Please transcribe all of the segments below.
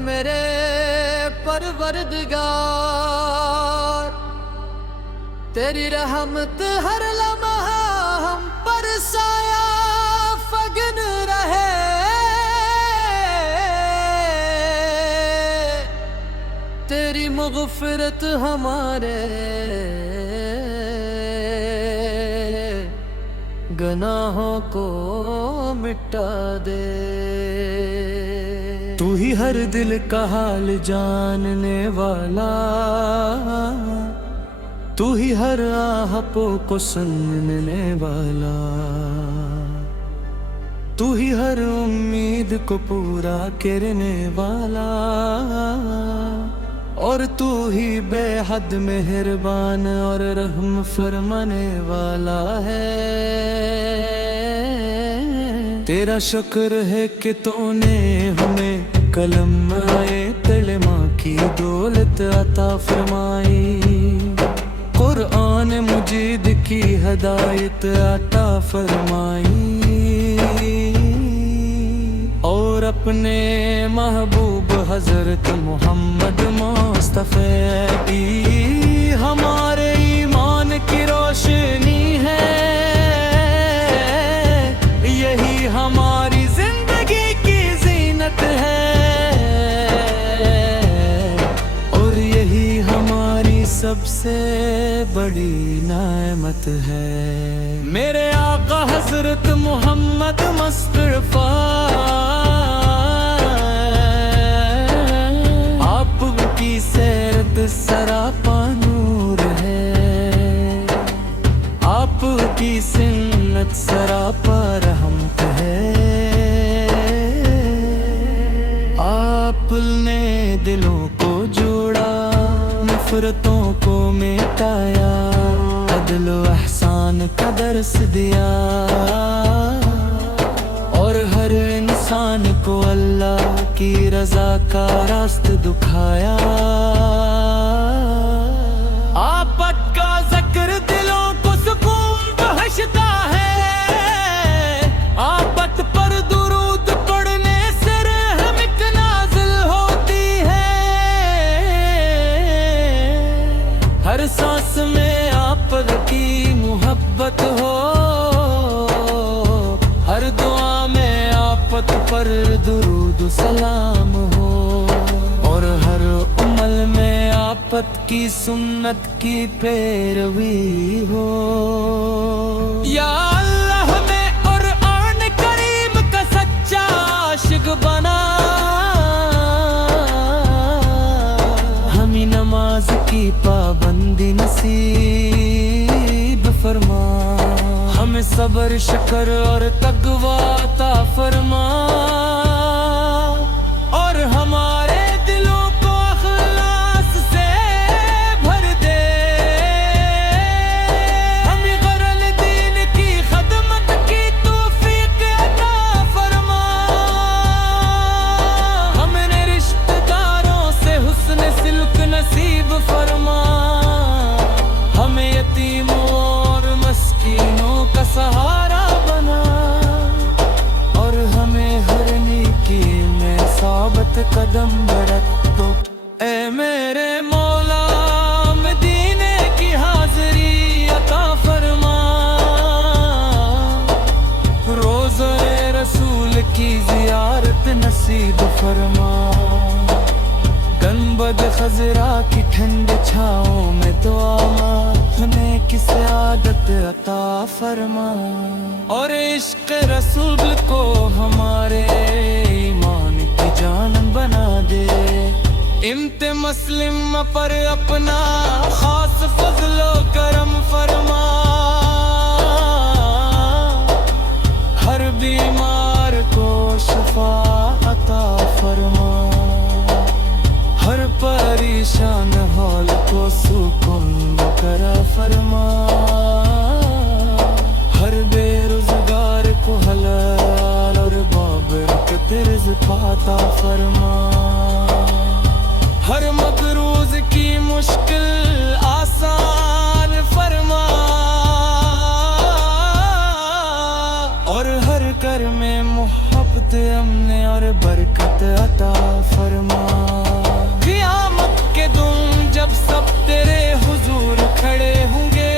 میرے پروردگار تیری رحمت ہر لمحہ ہم پر سایہ فگن رہے، تیری مغفرت ہمارے گناہوں کو مٹا دے۔ تو ہی ہر دل کا حال جاننے والا، تو ہی ہر آہپوں کو سننے والا، تو ہی ہر امید کو پورا کرنے والا، اور تو ہی بے حد مہربان اور رحم فرمانے والا ہے۔ تیرا شکر ہے کہ تو نے ہمیں قلم کلمہ کی دولت عطا فرمائی، قرآن مجید کی ہدایت عطا فرمائی، اور اپنے محبوب حضرت محمد مصطفیٰ کی ہمارے ایمان کی روشنی ہے، یہی ہماری زندگی کی زینت ہے، اور یہی ہماری سب سے بڑی نعمت ہے۔ میرے آقا حضرت محمد مصطفیٰ، آپ کی سیرت سراپا نور ہے، آپ کی سنت سراپا رحمت ہے، آپ نے دلوں کو جوڑا، نفرتوں کو مٹایا، عدل و احسان کا درس دیا، اور ہر انسان کو اللہ کی رضا کا راست دکھایا۔ آپ کا ذکر دلوں کو سکون بخشتا ہے، آپت پر درود پڑھنے سے رحمت نازل ہوتی ہے، ہر سانس میں آپ کی محبت ہو، ہر دعا میں آپت پر درود سلام ہو، اور ہر عمل میں آپت کی سنت کی پیروی ہو۔ یا اللہ ہمیں قرآن کریم کا سچا عاشق بنا، ہمیں نماز کی پابندی نصیب فرما، ہمیں صبر شکر اور تقویٰ عطا فرما، اور ہمارے دلوں کو اخلاص سے بھر دے، ہمیں غرض دین کی خدمت کی توفیق عطا فرما، ہمیں رشتہ داروں سے حسن سلوک نصیب فرما، ہمیں یتیموں اور مسکینوں کا سہارا بنا، اور ہمیں ہر نیکی میں ثابت قدم رکھ دو۔ اے میرے مولا مدینے کی حاضری عطا فرما، روضہ رسول کی زیارت نصیب فرما، گنبد خضرا کی ٹھنڈ چھاؤں میں دعا مانگنے کی سعادت عطا فرما، اور عشق رسول کو ہمارے ایمان کی جان بنا دے، امت مسلم پر اپنا خاص فضل و کرم فرما، ہر بیمار کو شفا عطا فرما، ہر پریشان حال کو سکون کرا فرما، ہر بے روزگار رزق عطا فرما، ہر مقروض کی مشکل آسان فرما، اور ہر گھر میں محبت امن اور برکت عطا فرما۔ قیامت کے دن جب سب تیرے حضور کھڑے ہوں گے،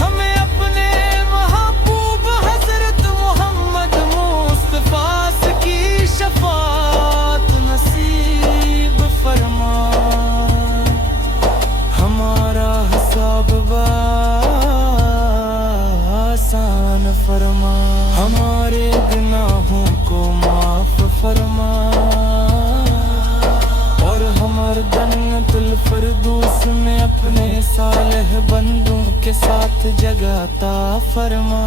ہمیں اپنے محبوب حضرت محمد مصطفیٰ کی شفاعت نصیب فرما، ہمارا حساب آسان فرما، ہمارے گناہوں کو معاف فرما، اور ہمار جنت الفردوس میں اپنے صالح بندوں کے ساتھ جگہ عطا فرما۔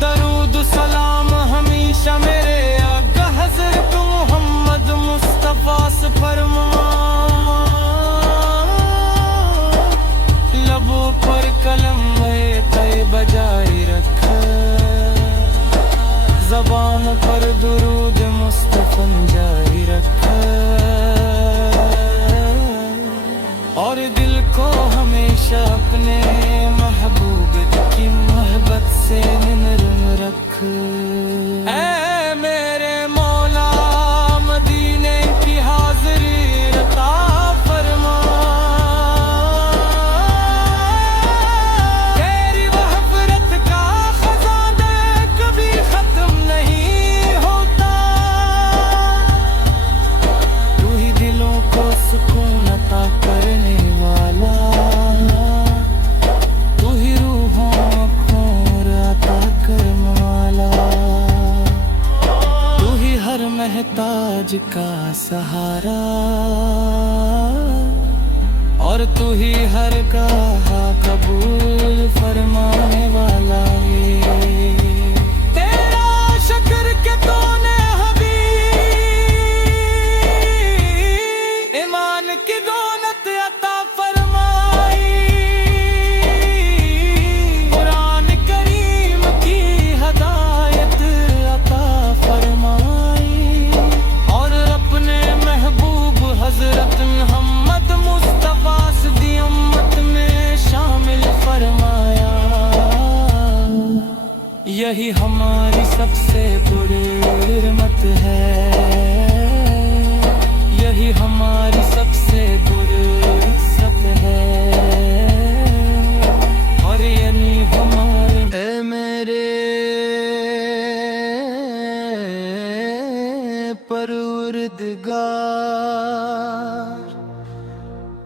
درود و سلام ہمیشہ میرے آقا حضرت محمد مصطفیٰ سے فرما، لبوں پر کلمہ طیبہ جاری رکھ، زبان پر درود مصطفیٰ جاری رکھ، اور دل کو ہمیشہ اپنے محبوب کی محبت سے نرم رکھ۔ اے میرے مولا مدینے کی حاضری عطا فرما، تیری وحفرت کا خزانہ کبھی ختم نہیں ہوتا، تو ہی دلوں کو سکون عطا کرنے والا، تو ہی روحوں کو عطا کرنے والا، تو ہی ہر محتاج کا سہارا، اور تو ہی ہر کہا قبول فرمانے والا ہے۔ تیرا شکر کہ تو نے حبیب ایمان کی دولت عطا فرمائی، قرآن کریم کی ہدایت عطا فرمائی، اور اپنے محبوب حضرت محمد مصطفیٰ دی امت میں شامل فرمایا۔ یہی ہماری سب سے بڑی رحمت ہے، یہی ہماری سب سے بڑی عزت ہے، اور یعنی ہمارے اے میرے پروردگار،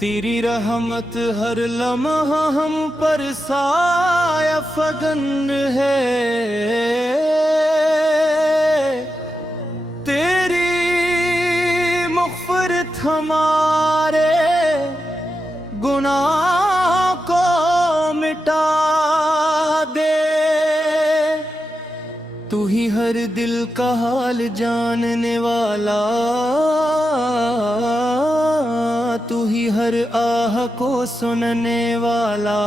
تیری رحمت ہر لمحہ ہم پر سایہ فگن ہے، تیری مغفرت ہمارے گناہ کو مٹا دے، تو ہی ہر دل کا حال جاننے والا، تو ہی ہر آہ کو سننے والا،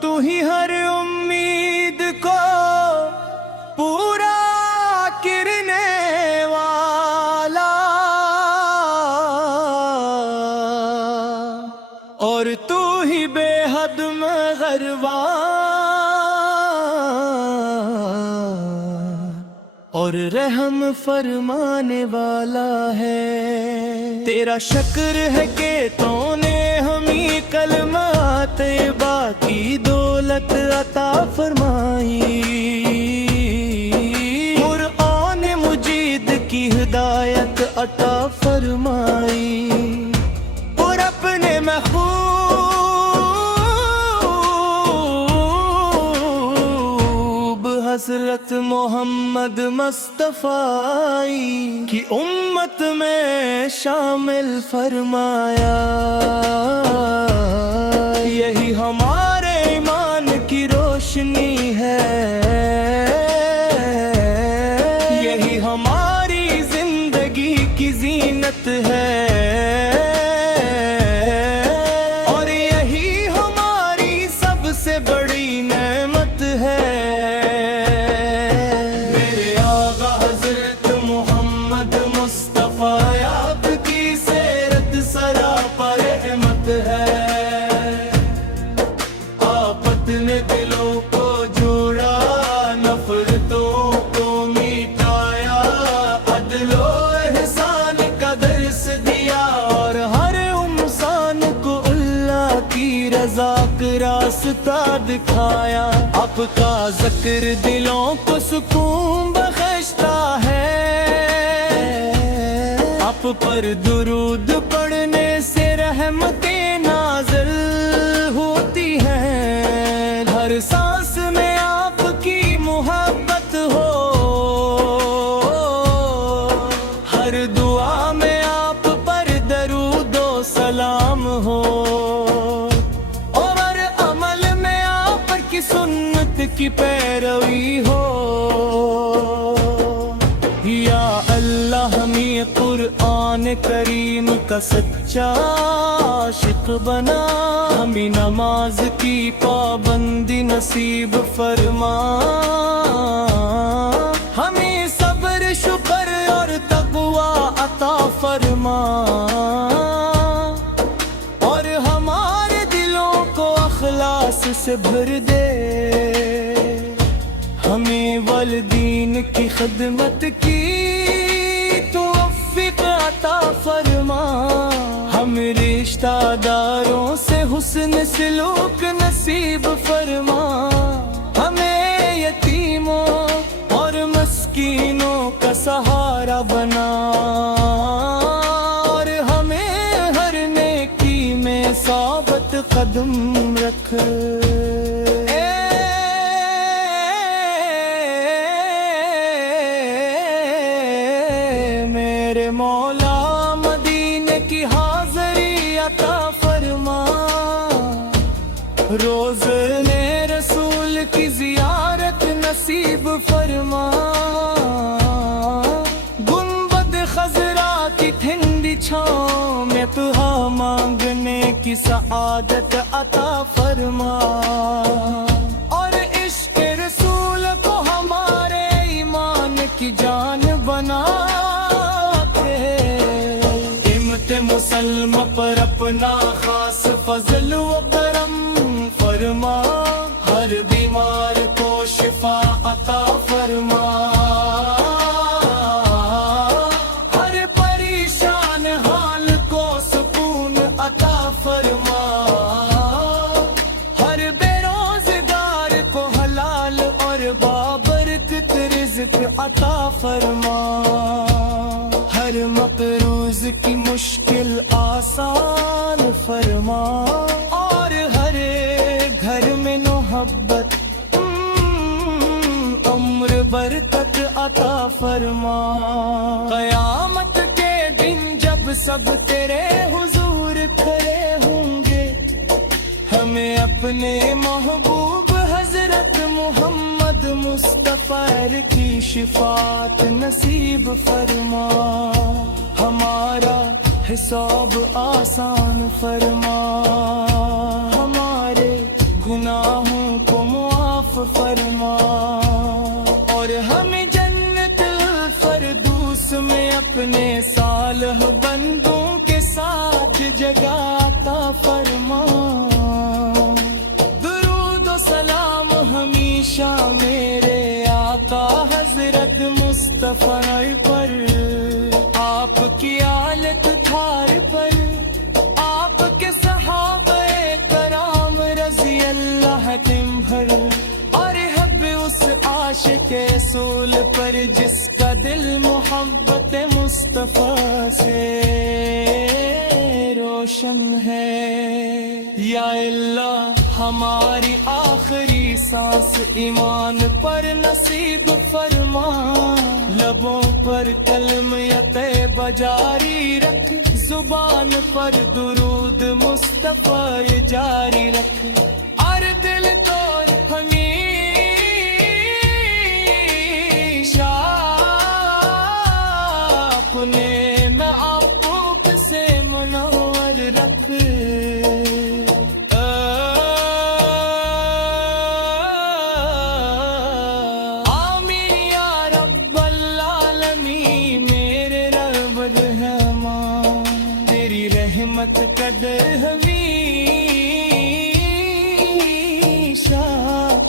تو ہی ہر امید کو پورا کرنے والا، اور تو ہی بے حد مہربان اور رحم فرمانے والا ہے۔ تیرا شکر ہے کہ تو نے ہمیں کلمہ طیبہ کی دولت عطا فرمائی، قرآن مجید کی ہدایت عطا فرمائی، اور اپنے محبوب حضرت محمد مصطفیٰ کی امت میں شامل فرمایا۔ یہی ہمارے ایمان کی روشنی ہے، یہی ہماری زندگی کی زینت ہے، اور یہی ہماری سب سے بڑی نعمت ہے۔ محبت نے دلوں کو جوڑا، نفرتوں کو مٹایا، عدل و احسان کا درس دیا، اور ہر انسان کو اللہ کی رضا کا راستہ دکھایا۔ آپ کا ذکر دلوں کو سکون بخشتا ہے، آپ پر درود پڑھنے سے رحمتیں نازل ہوتی ہیں، ہر سانس میں آپ کی محبت ہو، ہر دعا میں آپ پر درود و سلام ہو، اور ہر عمل میں آپ کی سنت کی پیروی ہو۔ یا اللہ ہمیں قرآن کریم کا سچا عاشق بنا، ہمیں نماز کی پابندی نصیب فرما، ہمیں صبر شکر اور تقوی عطا فرما، اور ہمارے دلوں کو اخلاص سے بھر دے، ہمیں والدین کی خدمت کی توفیق عطا فرما، ہم رشتہ داروں سے حسن سلوک نصیب فرما، ہمیں یتیموں اور مسکینوں کا سہارا بنا، اور ہمیں ہر نیکی میں ثابت قدم رکھ۔ میرے مولا مدینے کی حاضری عطا فرما، روزے رسول کی زیارت نصیب فرما، گنبد خضرا کی ٹھنڈی چھاؤں میں دعا مانگنے کی سعادت عطا فرما، اور عشق رسول کو ہمارے ایمان کی جان بنا، مسلم پر اپنا خاص فضل و کرم فرما، ہر بیمار کو شفا عطا فرما، ہر پریشان حال کو سکون عطا فرما، ہر بے روزگار کو حلال اور بابرکت رزق عطا فرما، ہر مقروض کی مشکل آسان فرما، اور ہر گھر میں محبت عمر برکت عطا فرما، قیامت کے دن جب سب تیرے حضور کھڑے ہوں گے، ہمیں اپنے محبوب حضرت محمد مصطفی کی شفاعت نصیب فرما، ہمارا حساب آسان فرما، ہمارے گناہوں کو معاف فرما، اور ہمیں جنت الفردوس میں اپنے صالح بندوں کے ساتھ جگہ عطا فرما، درود و سلام ہمیشہ میرے آقا حضرت مصطفی پر، آپ کی آلت تھار پر، آپ کے صحابہ کرام رضی اللہ تم بھر، اور حب اس عاشق رسول پر جس کا دل محبت مصطفیٰ سے روشن ہے۔ یا اللہ ہماری آخری سانس ایمان پر نصیب فرما، لبوں پر کلمہ طیبہ جاری رکھ، زبان پر درود مصطفی جاری رکھ، اور دل توڑ ہمیشہ اپنے محبوب سے منور رکھ۔ آمین یا رب العالمین، میرے رب الرحمن، تیری رحمت قدر ہمیشہ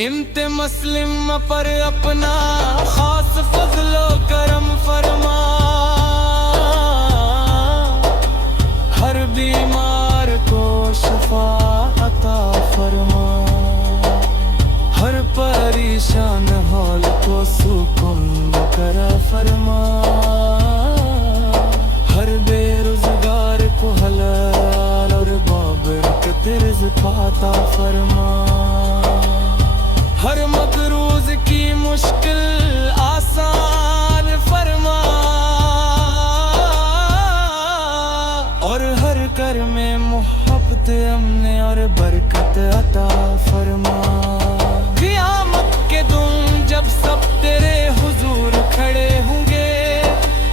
امت مسلم پر اپنا خاص فضل و کرم فرما، ہر بیمار کو شفا عطا فرما، ہر پریشان حال کو سکون بکرا فرما، ہر بے روزگار کو حلال اور بابرکت رزق عطا فرما، ہر مقروض کی مشکل آسان فرما، اور ہر گھر میں محبت امن اور برکت عطا فرما۔ قیامت کے دن جب سب تیرے حضور کھڑے ہوں گے،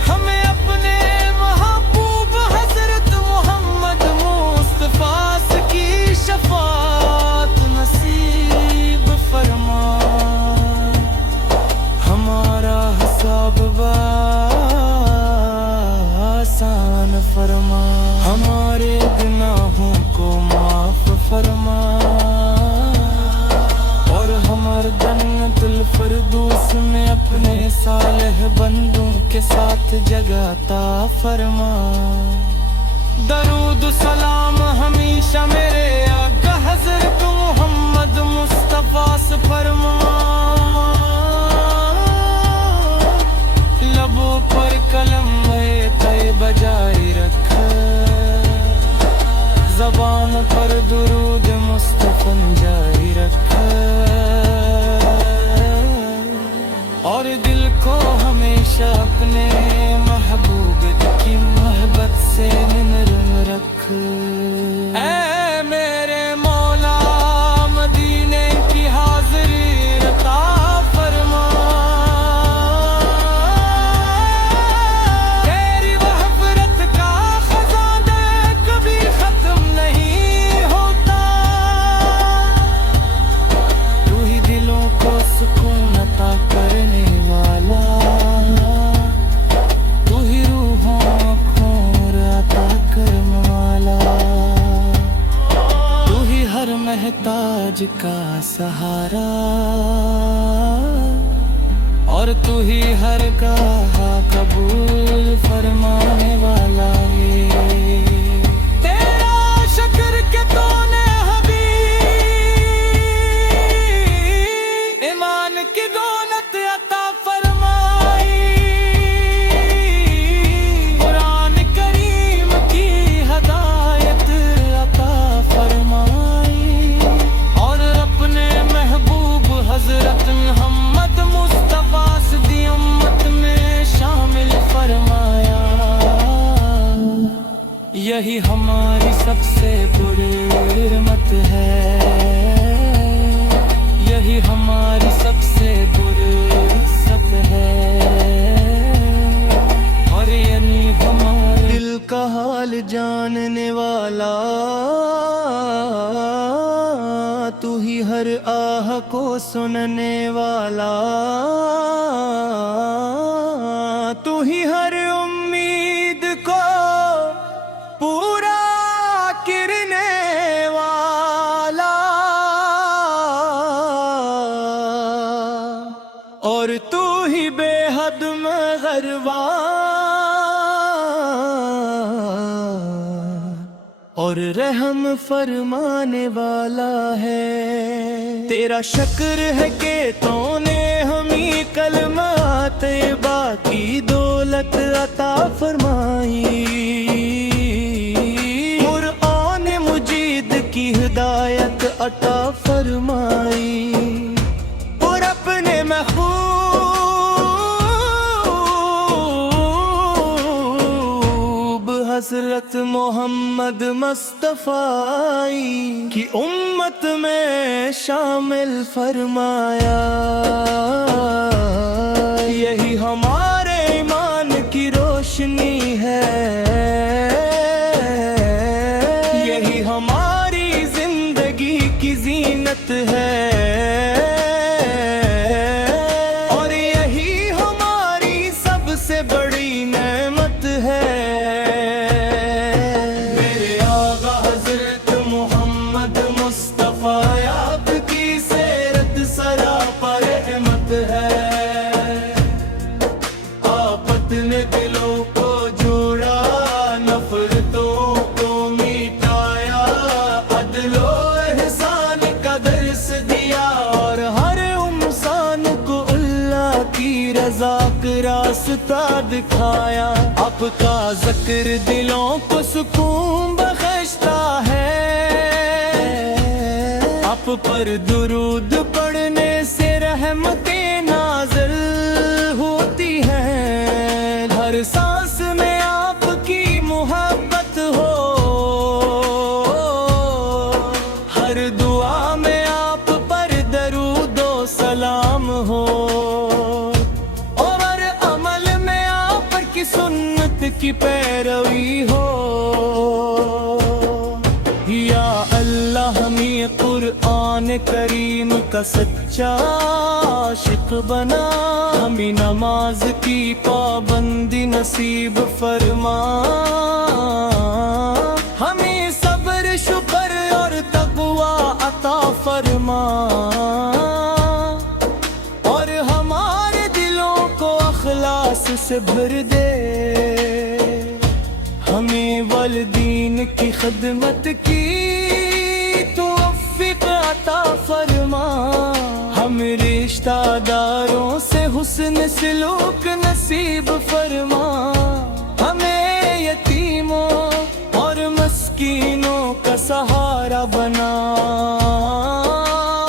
ہمیں اپنے محبوب حضرت محمد مصطفیٰ کی شفاعت نصیب فرما، ہمارا حساب آسان فرما، ہمارے گناہوں کو معاف فرما، اور ہمارے جنت الفردوس میں اپنے صالح بندوں کے ساتھ جگہ عطا فرما۔ درود و سلام ہمیشہ میرے آقا حضرت محمد مصطفیٰ سے فرما، لبوں پر کلمہ طیبہ جاری رکھ، زبان پر درود مصطفیٰ جاری رکھ، اور دل کو ہمیشہ اپنے محبوب کی محبت سے نرم رکھ۔ اے میرے مولا مدینے کی حاضری عطا فرما، تیری محبت کا خزانہ کبھی ختم نہیں ہوتا، تو ہی دلوں کو سکون عطا کرنے والا، تو ہی روحوں کو عطا کرنے والا، تو ہی ہر محتاج کا سہارا، اور تو ہی ہر کہا قبول فرمانے والا ہے۔ تیرا شکر کہ تو نے ایمان کی دولت عطا فرمائی، قرآن کریم کی ہدایت عطا فرمائی، اور اپنے محبوب حضرت محمد مصطفیٰ صدیق امت میں شامل فرمایا۔ یہی ہماری سب سے بڑی نعمت ہے، یہی ہماری سب سے بڑی عزت ہے، اور یعنی ہمارے دل کا حال جاننے والا، تو ہی ہر آہ کو سننے والا، تو ہی ہر امید کو پورا کرنے والا، اور تو ہی بے حد مہربان اور رحم فرمانے والا ہے۔ تیرا شکر ہے کہ تو نے ہمیں کلمات طیبہ کی دولت عطا فرمائی، قرآن مجید کی ہدایت عطا فرمائی، اور اپنے محبوب حضرت محمد مصطفیٰ کی امت میں شامل فرمایا۔ یہی ہمارے ایمان کی روشنی ہے، یہی ہماری زندگی کی زینت ہے، اور یہی ہماری سب سے بڑی نعمت ہے۔ میرے آقا حضرت محمد مصطفیٰ آپ کی سیرت رضا کا راستہ دکھایا، آپ کا ذکر دلوں کو سکون بخشتا ہے، آپ پر درود پڑھنے سے رحمتیں نازل ہوتی ہیں، ہر سانس میں آپ کی محبت ہو، ہر دعا میں آپ پر درود و سلام ہو، اور ہر عمل میں آپ کی سنت کی پیروی ہو۔ یا اللہ ہمیں قرآن کریم کا سچا عاشق بنا، ہمیں نماز کی پابندی نصیب فرما، ہمیں صبر شکر اور تقوی عطا فرما، اور ہمارے دلوں کو اخلاص سے بھر دے، ہمیں والدین کی خدمت کی توفیق عطا فرما، ہم رشتہ داروں سے حسن سلوک نصیب فرما، ہمیں یتیموں اور مسکینوں کا سہارا بنا،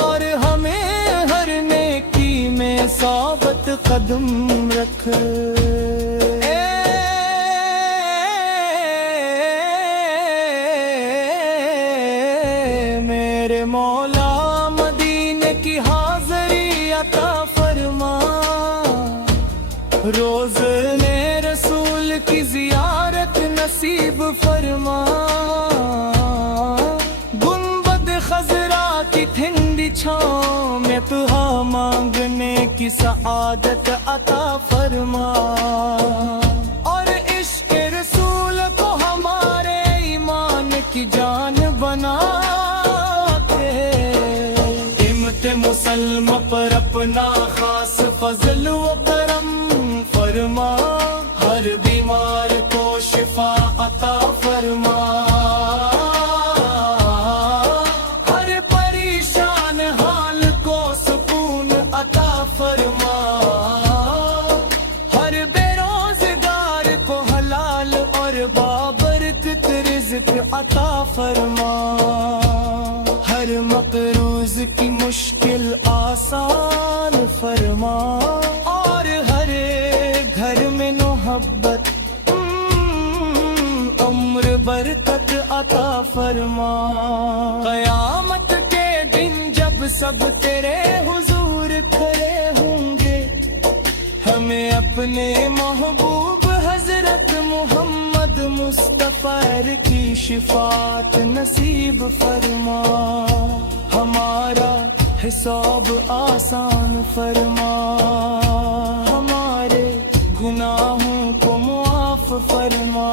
اور ہمیں ہر نیکی میں ثابت قدم رکھ۔ میرے مولا مدینے کی حاضری عطا فرما، روزے رسول کی زیارت نصیب فرما، گنبد خضرا کی ٹھنڈی چھاؤں میں دعا مانگنے کی سعادت عطا فرما، اور عشق رسول کو ہمارے ایمان کی جان بنا، مسلم پر اپنا خاص فضل و کرم فرما، ہر بیمار کو شفا عطا فرما، ہر پریشان حال کو سکون عطا فرما، ہر بے روزگار کو حلال اور بابرکت رزق عطا فرما، ہر مقروض کی مشکل آسان فرما، اور ہر گھر میں محبت عمر برکت عطا فرما، قیامت کے دن جب سب تیرے حضور کھڑے ہوں گے، ہمیں اپنے محبوب حضرت محمد مصطفی کی شفاعت نصیب فرما، ہمارا حساب آسان فرما، ہمارے گناہوں کو معاف فرما،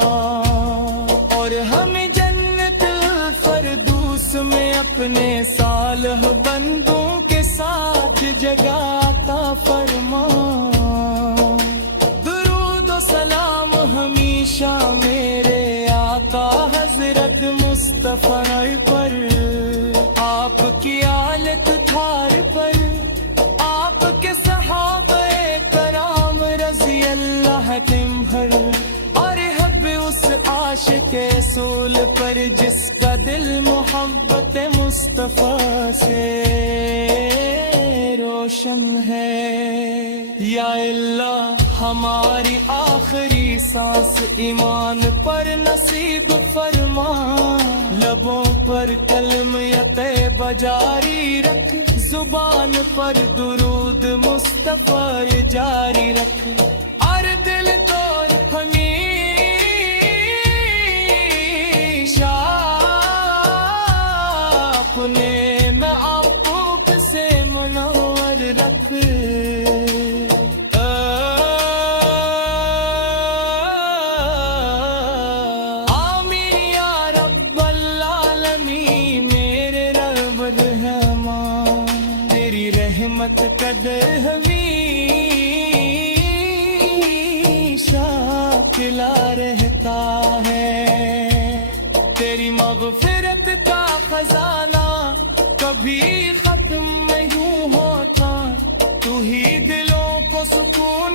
اور ہمیں جنت الفردوس میں اپنے صالح بندوں کے ساتھ جگہ عطا فرما، درود و سلام ہمیشہ میرے آقا حضرت مصطفی پر، آپ کی آل اطہار پر، آپ کے صحابہ کرام رضی اللہ تمہر، اور حب اس عاشق رسول پر جس کا دل محبت مصطفیٰ سے روشن ہے۔ یا اللہ ہماری آخری سانس ایمان پر نصیب فرما، لبوں پر کلمہ طیبہ جاری رکھ، زبان پر درود مصطفی جاری رکھ، اور دل توڑ ہمیشہ اپنے محبوب سے منور رکھ۔ آمین یا رب العالمین، میرے رب الرحمن، تیری رحمت کا در ہمیشہ کھلا رہتا ہے، تیری مغفرت کا خزانہ کبھی ختم نہیں ہوتا، تو ہی دلوں کو سکون